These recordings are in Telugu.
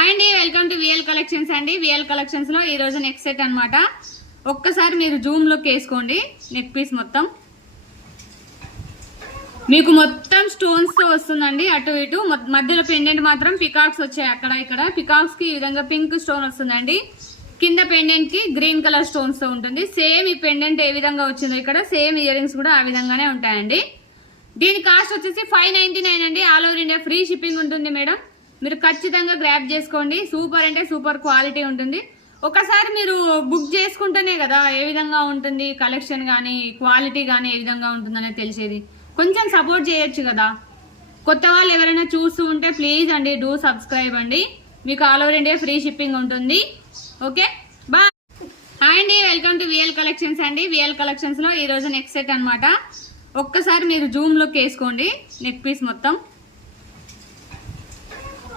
హాయ్ అండి, వెల్కమ్ టు విఎల్ కలెక్షన్స్ అండి. విఎల్ కలెక్షన్స్ లో ఈ రోజు నెక్ సెట్ అన్నమాట. ఒక్కసారి మీరు జూమ్ లోకి వేసుకోండి. నెక్ పీస్ మొత్తం మీకు మొత్తం స్టోన్స్ తో వస్తుందండి. అటు ఇటు మధ్యలో పెండెంట్ మాత్రం పికాక్స్ వచ్చాయి. అక్కడ ఇక్కడ పికాక్స్ కి ఈ విధంగా పింక్ స్టోన్ వస్తుందండి. కింద పెండెంట్ కి గ్రీన్ కలర్ స్టోన్స్ తో ఉంటుంది. సేమ్ ఈ పెండెంట్ ఏ విధంగా వచ్చిందో ఇక్కడ సేమ్ ఇయర్ రింగ్స్ కూడా ఆ విధంగానే ఉంటాయండి. దీని కాస్ట్ వచ్చేసి 599 అండి. All over India free shipping ఉంటుంది మేడం. మీరు ఖచ్చితంగా గ్రాప్ చేసుకోండి. సూపర్ అంటే సూపర్ క్వాలిటీ ఉంటుంది. ఒకసారి మీరు బుక్ చేసుకుంటేనే కదా ఏ విధంగా ఉంటుంది కలెక్షన్ కానీ క్వాలిటీ కానీ ఏ విధంగా ఉంటుందనే తెలిసేది. కొంచెం సపోర్ట్ చేయొచ్చు కదా. కొత్త వాళ్ళు ఎవరైనా చూస్తూ ఉంటే ప్లీజ్ అండి డూ సబ్స్క్రైబ్ అండి. మీకు all over India free shipping ఉంటుంది. Okay bye. హాయ్ అండి, వెల్కమ్ టు విఎల్ కలెక్షన్స్ అండి. విఎల్ కలెక్షన్స్ లో ఈ రోజు నెక్ సెట్ అన్నమాట. ఒక్కసారి మీరు జూమ్ లోకి వేసుకోండి. నెక్ పీస్ మొత్తం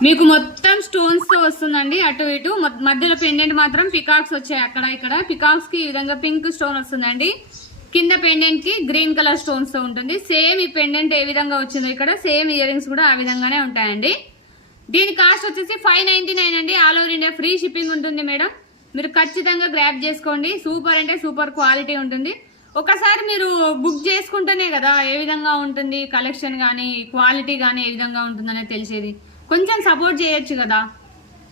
మీకు మొత్తం స్టోన్స్ తో వస్తుందండి. అటు ఇటు మధ్యలో పెండెంట్ మాత్రం పికాక్స్ వచ్చాయి. అక్కడ ఇక్కడ పికాక్స్ కి ఈ విధంగా పింక్ స్టోన్ వస్తుందండి. కింద పెండెంట్ కి గ్రీన్ కలర్ స్టోన్స్ తో ఉంటుంది. సేమ్ ఈ పెండెంట్ ఏ విధంగా వచ్చిందో ఇక్కడ సేమ్ ఇయర్ రింగ్స్ కూడా ఆ విధంగానే ఉంటాయండి. దీని కాస్ట్ వచ్చేసి 599 అండి. All over India free shipping ఉంటుంది మేడం. మీరు ఖచ్చితంగా గ్రాప్ చేసుకోండి. సూపర్ అంటే సూపర్ క్వాలిటీ ఉంటుంది. ఒకసారి మీరు బుక్ చేసుకుంటేనే కదా ఏ విధంగా ఉంటుంది కలెక్షన్ కానీ క్వాలిటీ కానీ ఏ విధంగా ఉంటుందనే తెలిసేది. కొంచెం సపోర్ట్ చేయొచ్చు కదా.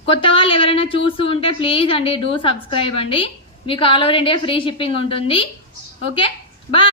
కొత్త వాళ్ళు ఎవరైనా చూస్తూ ఉంటే ప్లీజ్ అండి డూ సబ్స్క్రైబ్ అండి. మీకు all over India free shipping ఉంటుంది. Okay bye.